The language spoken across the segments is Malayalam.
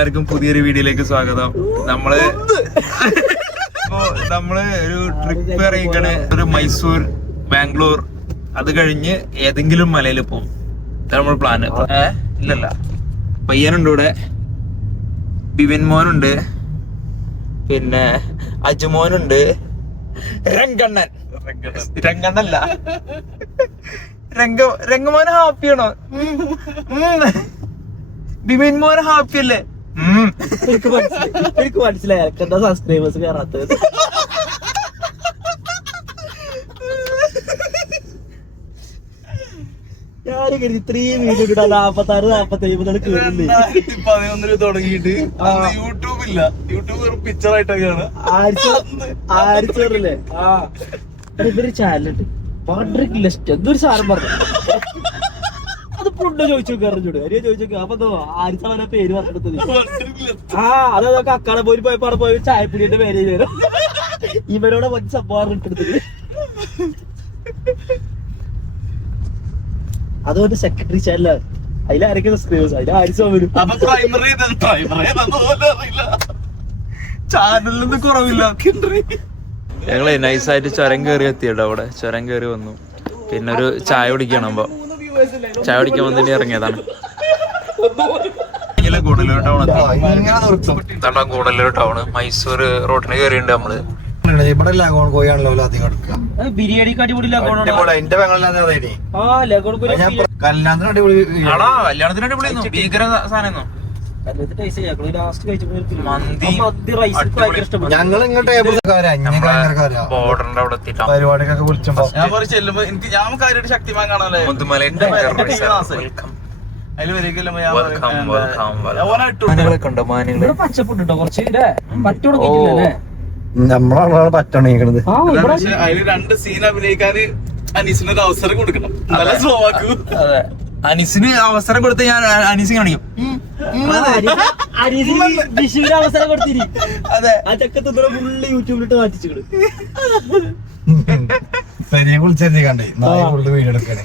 എല്ലാവർക്കും പുതിയൊരു വീഡിയോയിലേക്ക് സ്വാഗതം. നമ്മള് ഒരു ട്രിപ്പ് ഇറങ്ങിക്കാണ്. ഒരു മൈസൂർ, ബാംഗ്ലൂർ, അത് കഴിഞ്ഞ് ഏതെങ്കിലും മലയിൽ പോകും. നമ്മൾ പ്ലാൻ. ഇല്ലല്ല, പയ്യനുണ്ട് ഇവിടെ, ബിവിൻ മോനുണ്ട്, പിന്നെ അജുമോനുണ്ട്, രംഗണ്ണല്ല രംഗമോന് ഹാപ്പിയാണോ? ബിമിൻ മോന് ഹാപ്പി അല്ലേ? എനിക്ക് മനസ്സിലായി എന്താ സബ്സ്ക്രൈബേഴ്സ് കയറാത്തത്. ഞാൻ കരുതി ഇത്രയും വീഡിയോ ഇട്ടാ 46-47 മുതൽ കേറുന്നില്ല. 2011 തുടങ്ങിയിട്ട് യൂട്യൂബില്ല, യൂട്യൂബ് പിക്ചർ ആയിട്ടൊക്കെയാണ്. ആരിച്ചേറില്ലേ? ഇതൊരു ചാനലുണ്ട്, പാട്രിക് ലെസ്റ്റ് എന്തൊരു സാധനം പറഞ്ഞു. അത് പുണ്ടോ ചോദിച്ചു അറിഞ്ഞൂട്, അരിയ ചോദിച്ചു. അപ്പൊ ആരിച്ചാണ് പേര് പറഞ്ഞെടുത്തത്. അതൊക്കെ അക്കാടെ പോയി പോയപ്പോ അവിടെ പോയി ചായപ്പൊടിയുടെ പേര് തരും. ഇവരോടെ മറ്റു സംഭവം ഇട്ടെടുത്തത്. അതുകൊണ്ട് സെക്രട്ടറി ചാനലാണ്. അതിലാരൊക്കെ സബ്സ്ക്രൈബേഴ്സ്, അതിൽ ആരിച്ച വരും. ചാനലിലൊന്നും കുറവില്ല. ഞങ്ങളെ നൈസായിട്ട് ചുരം കയറി എത്തിയട്ടോ. അവിടെ ചുരം കയറി വന്നു. പിന്നെ ഒരു ചായ കുടിക്കണം. ചായ കുടിക്കാൻ വന്നിട്ട് ഇറങ്ങിയതാണ്. ഗൂഡല്ലൂർ ടൗണ്, മൈസൂർ റോഡിന് കയറിയുണ്ട് നമ്മള്. ഇവിടെ ലഗോൺ കോയാണല്ലോ അധികം എടുക്കുക. ബിരിയാണിക്ക് അടിപൊളി എന്റെ പെങ്ങളെ കല്യാണത്തിന് അടിപൊളി. കല്യാണത്തിന് അടിപൊളി, ഭീകര സാധനം. ഞങ്ങൾ ഇങ്ങോട്ട് ബോർഡറിന്റെ അവിടെ എത്തിയിട്ടാ പരിപാടിക്കൊക്കെ വിളിച്ചപ്പോ ചെല്ലുമ്പോ എനിക്ക് ഞാൻ കാര്യമായിട്ട് ശക്തിമാൻ കാണാനല്ലേ. പച്ചപ്പുണ്ടോ കുറച്ച് നമ്മളാണ് പറ്റണിക്കണത്. അതില് 2 സീൻ അഭിനയിക്കാന് അനീസിന് ഒരു അവസരം കൊടുക്കണം. അതെ, അനീസിന് അവസരം കൊടുത്ത് ഞാൻ അനീസ് കാണിക്കും. വിഷുവിന് അവസരം കൊടുത്തിരി. അതെ, ആ ചക്കത്ത് ഫുള്ള് യൂട്യൂബിലിട്ട് മാറ്റിച്ചിട്ട് പെരിയെ വിളിച്ചേ കണ്ടേ നായ ഫുള്ള് വീഡിയോ എടുക്കണേ.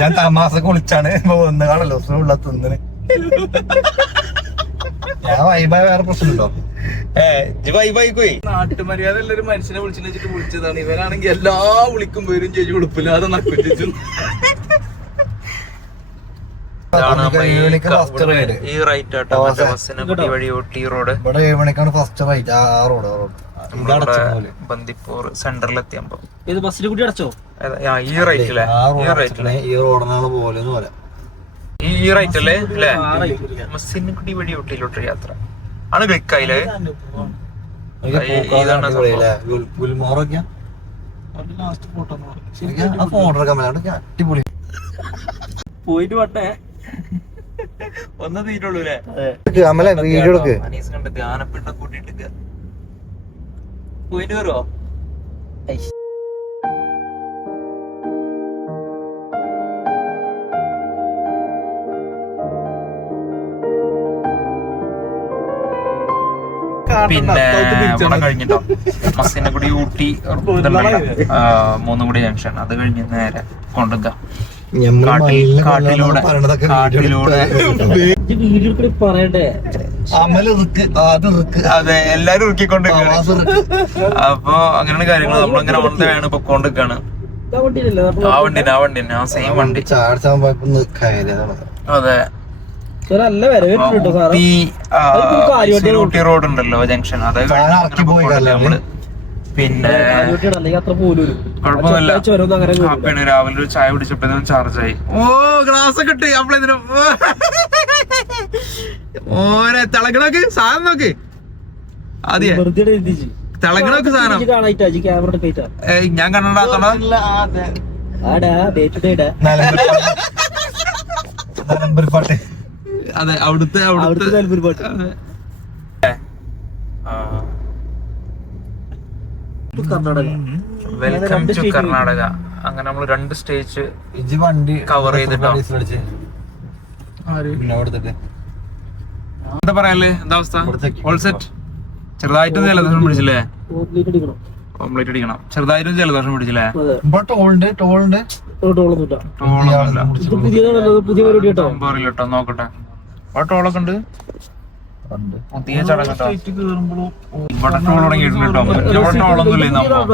ഞാൻ തമാസക്ക് വിളിച്ചാണ് ഒന്ന് കാണല്ലോ ഉള്ള തിന്നിന്. ഞാൻ വൈബായ വേറെ പ്രശ്നമുണ്ടോ? നാട്ടുമര്യാദ ഒരു മനുഷ്യനെ വിളിച്ചിട്ട് വിളിച്ചതാണ്. ഇവനാണെങ്കിൽ എല്ലാ വിളിക്കും വരും ചേച്ചി ഉടുപ്പില്ലാതെ നക്കുച്ചു. ഈ റൈറ്റ് ആട്ടോ വഴി ഊട്ടി റോഡ്. ഇവിടെ 7 മണിക്കാണ് ഫസ്റ്റ് റൈറ്റ്. ആ റോഡ് ബന്ദിപ്പൂർ സെന്ററിലെത്തിയപ്പോ ഇത് ബസ്സിൽ കൂടി അടച്ചോ? ഈ റൈറ്റിലെ ഈ റോഡിനാണ് പോലെ പറയാം. ഈ റൈറ്റ് അല്ലേ അല്ലേ? മസ്സിൻകുടി വഴി ഊട്ടിയിലോട്ട് യാത്ര ആണ്. ക്ലിക്കായില്ലേ? അടിപൊളി പോയിട്ട് വട്ടെ ഒന്ന് തീരുള്ളൂ അല്ലേ? വീഡിയോ എടുക്ക്. അനീസ് കണ്ട് ധ്യാനപ്പെട്ട കൂട്ടിട്ട് പോയിട്ട് വരുവോ? പിന്നെ ഇവിടെ കഴിഞ്ഞിട്ടോ മസ്സിനെക്കുടി ഊട്ടി 3 കുടി ജംഗ്ഷൻ. അത് കഴിഞ്ഞ് നേരെ കൊണ്ടുക കാട്ടിലൂടെ പറയണ്ടേ. അതെ, എല്ലാരും ഉറുക്കിക്കൊണ്ട്. അപ്പൊ അങ്ങനെയാണ് കാര്യങ്ങൾ. നമ്മളിങ്ങനെ വന്നതാണ് പൊക്കോണ്ടിരിക്കാണ്. ആ വണ്ടിന് ആ സെയിം വണ്ടി. അതെ, ഊട്ടി റോഡ് ഉണ്ടല്ലോ ജംഗ്ഷൻ, അത് നമ്മള്. പിന്നെ കുഴപ്പമൊന്നുമില്ല. പിന്നെ രാവിലെ ഒരു ചായ കുടിച്ചപ്പോ ചാർജായി. ഗ്ലാസ് ഒക്കെ ഇട്ട് അപ്പളെന്തിനും ഓനെ തിളക്കണോക്ക് സാധനം നോക്ക്. ആദ്യ തിളക്കണോക്ക് സാധനം ഞാൻ കണ്ടാത്തോണ. അതെ, അവിടുത്തെ വെൽക്കം ടു കർണാടക. അങ്ങനെ നമ്മള് 2 സ്റ്റേജ് വണ്ടി കവർ ചെയ്തിട്ടോ. എന്താ പറയാല്ലേ? എന്താ അവസ്ഥ? All set? ചെറുതായിട്ടൊന്നും ജലദോഷം പിടിച്ചില്ലേ? ഓംലെറ്റ് അടിക്കണം. ചെറുതായിട്ടും ജലദോഷം പിടിച്ചില്ലേ? ഇവിടെ ടോളുണ്ട് ടോളൊന്നുമില്ല. ടോളൊന്നുമില്ല. ഇത് പുതിയതാണല്ലോ, പുതിയ പരിപാടി കേട്ടോ. അറിയില്ലട്ടോ, നോക്കട്ടെ. അവിടെ ടോളൊക്കെ ഉണ്ട്, പുതിയ ചടങ്ങട്ടോ. ഇവിടെ ടോൾ തുടങ്ങിയിട്ടുണ്ട് കേട്ടോ. ഇവിടെ ടോളൊന്നും ഇല്ലേ,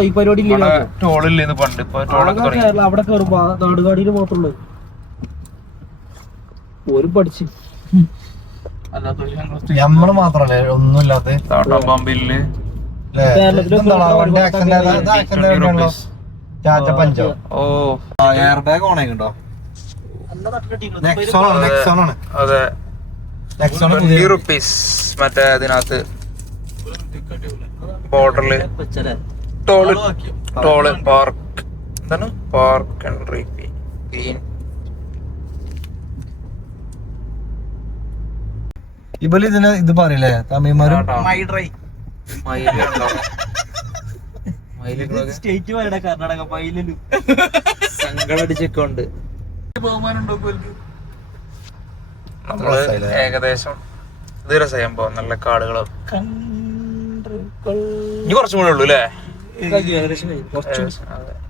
ഈ പരിപാടി ഇവിടെ ടോളില്ലേന്ന് പണ്ട്, ഇപ്പൊ ടോളൊക്കെ തുടങ്ങി. അവിടെ കയറുമ്പോ നാടുകാടിയിൽ മാത്രമുള്ളൂ ഓരും പഠിച്ച്. നമ്മള് മാത്രല്ലേ ഒന്നുമില്ലാത്ത ബോംബെയില് പഞ്ചോ. ഓ എയർ ബാഗ് ഓണായിട്ടോ. അതെ, 20 rupees. മറ്റേ അതിനകത്ത് ബോർഡറില് ടോള് പാർക്ക്, എന്താണ് പാർക്ക് ആൻഡ് ഗ്രീൻ. ഇവല് ഇതിന് ഇത് പറയില്ലേ തമിഴ്മാരും സ്റ്റേറ്റ് പറയണ കർണാടക മയിലും സങ്കടടിച്ചൊക്കെ നമ്മള് ഏകദേശം ഇത് രസം പോവാം. നല്ല കാടുകളും ഇനി കുറച്ചും കൂടെ ഉള്ളു അല്ലേ?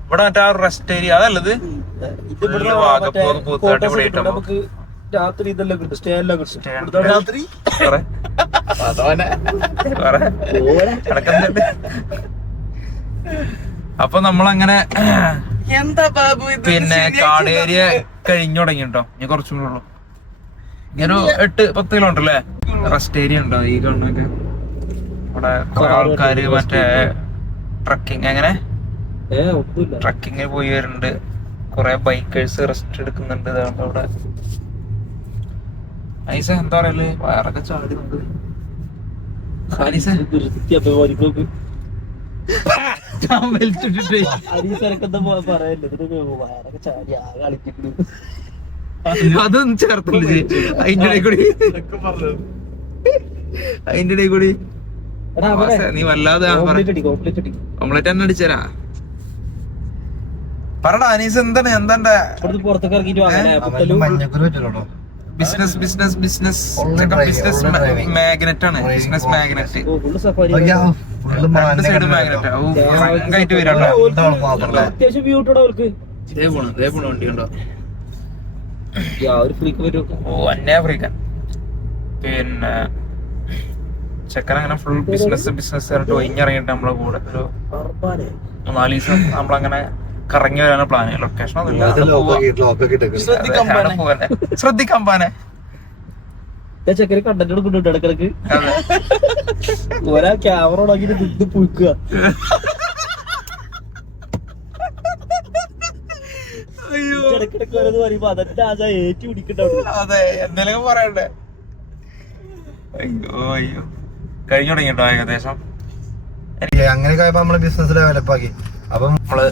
ഇവിടെ മറ്റേ ആ റെസ്റ്റ് ഏരിയ അതല്ലത്, നമുക്ക് രാത്രി ഇതെല്ലാം കിട്ടും, സ്റ്റേ എല്ലാം കിട്ടും രാത്രി. അപ്പൊ നമ്മളങ്ങനെ പിന്നെ കാട് ഏരിയ കഴിഞ്ഞു തുടങ്ങി കേട്ടോ. ഇനി കുറച്ചും കൂടെ ഉള്ളു, ഒരു 8-10 കിലോമീറ്റർ അല്ലേ. റെസ്റ്റ് ഏരിയ ഉണ്ടോ ഈ കാണുന്നൊക്കെ? ഇവിടെ കുറെ ആൾക്കാര് മറ്റേ ട്രക്കിങ്, എങ്ങനെ ട്രക്കിങ് പോയി വരുന്നുണ്ട്. കുറെ ബൈക്കേഴ്സ് റെസ്റ്റ് എടുക്കുന്നുണ്ട്. ഇതാണ് അവിടെ ഐസ എന്താ പറയല്, വയറൊക്കെ ചാടി നമുക്ക്. അതൊന്നും ചേർത്തില്ല അതിന്റെ ഇടയിൽ കൂടി നീ വല്ലാതെ ഓംലെറ്റ് തന്നെ അടിച്ചരാ. പറടാ അനീസ്, എന്താണ് എന്താ പുറത്തൊക്കെ ഇറങ്ങിട്ട് മഞ്ഞക്കുരു പറ്റില്ലോ. ബിസിനസ് മാഗ്നറ്റ് ആണ്. ബിസിനസ് മാഗ്നറ്റ് രണ്ട് സൈഡ് മാഗ്നറ്റ് ഭയങ്കരമായിട്ട് വരാട്ടോ. അത്യാവശ്യം വ്യൂ ഇട്ടോ അവർക്ക്. ഇതേ പോണ വണ്ടി ഉണ്ടോ? ഒരു ഫ്രീക്ക് വരും. ഓ അന്യ ഫ്രീക്കൻ. പിന്നെ ചെക്കൻ അങ്ങനെ ഫുൾ ബിസിനസ് ആയിട്ട് ഒഴിഞ്ഞിറങ്ങിയിട്ട് നമ്മളെ കൂടെ ഒരു 4 ദിവസം നമ്മളങ്ങനെ കറങ്ങി വരാനാണ് പ്ലാൻ. ലൊക്കേഷൻ ശ്രദ്ധിക്കാൻ പാനെ ചെക്കന് കണ്ടന്റ് എടുക്കുന്നുണ്ട് ഇടക്കിടക്ക്. ഒരാ ക്യാമറ ഓണാക്കിട്ട് ദുഡ് പുഴുക്കുക. ഇടക്കിടക്ക് ഓരോന്ന് പറയുമ്പോ അതെന്റെ ആശ ഏറ്റു പിടിക്കണ്ടാവും. അതെ, എന്തെങ്കിലും പറയണ്ടേ. അയ്യോ കഴിഞ്ഞു തുടങ്ങിട്ടോ ഏകദേശം. അങ്ങനെയൊക്കെ ആയപ്പോ നമ്മള് ബിസിനസ് ഡെവലപ്പാക്കി. അപ്പൊ നമ്മള്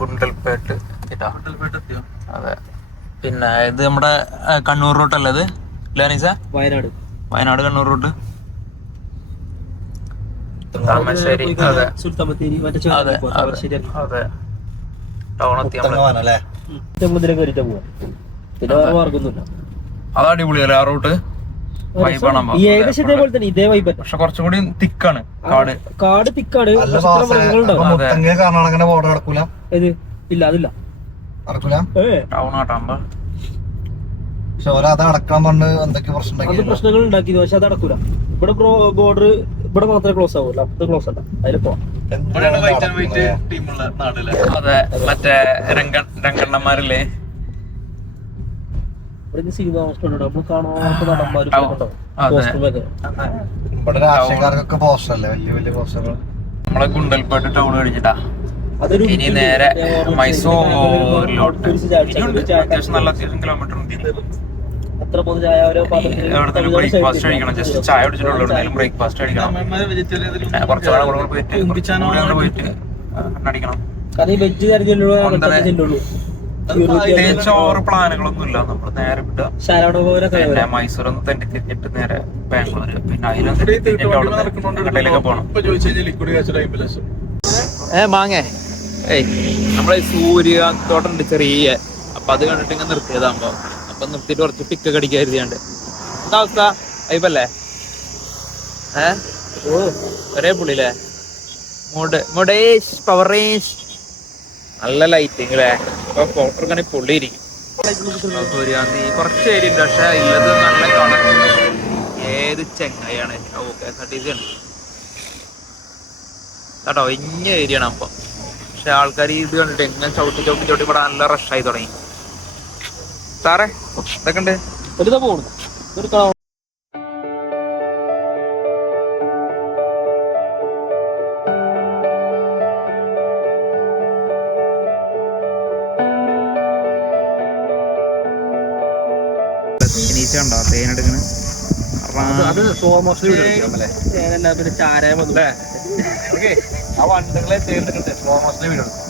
ഗുണ്ടൽപേട്ട്. അതെ, പിന്നെ ഇത് നമ്മുടെ കണ്ണൂർ റൂട്ട് അല്ലേ ഇത്? ലാനീസ വയനാട് കണ്ണൂർ റൂട്ട് താമരശ്ശേരി. അതെ സുൽത്താൻ ബത്തേരി അതെ ടൗൺ എത്തി. പിന്നെ വേറെ മാർഗൊന്നുമില്ല. അത് അടിപൊളിയല്ലേ ആ റൂട്ട്? ഏകദേശം ഇതേപോലെ തന്നെ ഇതേ വൈബ്. പക്ഷെ കുറച്ചും കൂടി തിക്കാണ് കാട് തിക്കാണ്. കർണാടകന്റെ ബോർഡർ നടക്കൂല. ഇല്ല അതില്ല ടൗൺ ആട്ടാകുമ്പോ. പക്ഷെ അത് അടക്കാൻ പറഞ്ഞ് എന്തൊക്കെ പ്രശ്നങ്ങൾ ഉണ്ടാക്കിയത്. പക്ഷെ അത് അടക്കൂല. ഇവിടെ ബോർഡർ ഇവിടെ മാത്രമേ ക്ലോസ് ആവൂല, അപ്പുറത്ത് ക്ലോസ് അല്ല. അതിൽ പോവാം. അതെ, മറ്റേ രംഗണ്ണന്മാരില്ലേ സിനിമ നമ്മൾ കാണാത്ത നടന്മാരും രാഷ്ട്രീയക്കാർക്കൊക്കെ പോസ്റ്ററല്ലേ, വലിയ വലിയ പോസ്റ്ററുകൾ. നമ്മളെ ഗുണ്ടൽപേട്ട് ടൗൺ കഴിഞ്ഞിട്ടാ ഇനി നേരെ മൈസൂരിലോട്ട്. അത്യാവശ്യം നല്ല കിലോമീറ്റർ എവിടെങ്കിലും ബ്രേക്ക്ഫാസ്റ്റ് കഴിക്കണം. ജസ്റ്റ് ചായ കുടിച്ചിട്ടുള്ളൂ. ബ്രേക്ക്ഫാസ്റ്റ് കഴിക്കണം. കുറച്ച് പോയിട്ട് അടിക്കണം. ചോറ് പ്ലാനുകളൊന്നും ഇല്ല. നമ്മള് നേരെ വിടുക. മൈസൂരൊന്ന് തെണ്ടി തിരിഞ്ഞിട്ട് നേരെ ബാംഗ്ലൂര്. പിന്നെ അതിലൊക്കെ പോണം. മാങ്ങേ നമ്മളെ സൂര്യത്തോട്ടം ഉണ്ട് ചെറിയ. അപ്പൊ അത് കണ്ടിട്ട് ഇങ്ങനെ നിർത്തിയതാകുമ്പോ അപ്പൊ നിർത്തിയിട്ട് കുറച്ച് പിക്കൊക്കെ അടിക്കാൻ കരുതിയാണ്ട്. എന്താ അവസ്ഥ? വൈബല്ലേ? ഒരേ പുള്ളില്ലേ? പവറേഷ് നല്ല ലൈറ്റിങ് അല്ലേ? ഇപ്പൊ ഫോട്ടോ എടുക്കണേ പൊള്ളിയിരിക്കും. സൂര്യാന്തി കുറച്ച് ഏരിയ ഉണ്ട്, പക്ഷെ ഇല്ലത് നല്ല കാണാൻ ഏത് ചെങ്ങയാണ്. KSRTC ആണ് കേട്ടോ, ഇന്ന ഏരിയ ആണ്. അപ്പൊ പക്ഷെ ആൾക്കാർ ഇത് കണ്ടിട്ട് എങ്ങനെ ചവിട്ടി ഇവിടെ നല്ല റഷായി തുടങ്ങി. സാറേ ഇതൊക്കെ ഉണ്ട്. തേനീച്ചുണ്ടോ തേനെടുക്കണ? അത് സ്ലോമോഷനിൽ പിന്നെ ചാരായ ആ വണ്ടികളെ തേനെടുക്കട്ടെ, സ്ലോമോഷനിൽ വീടെടുക്കാം.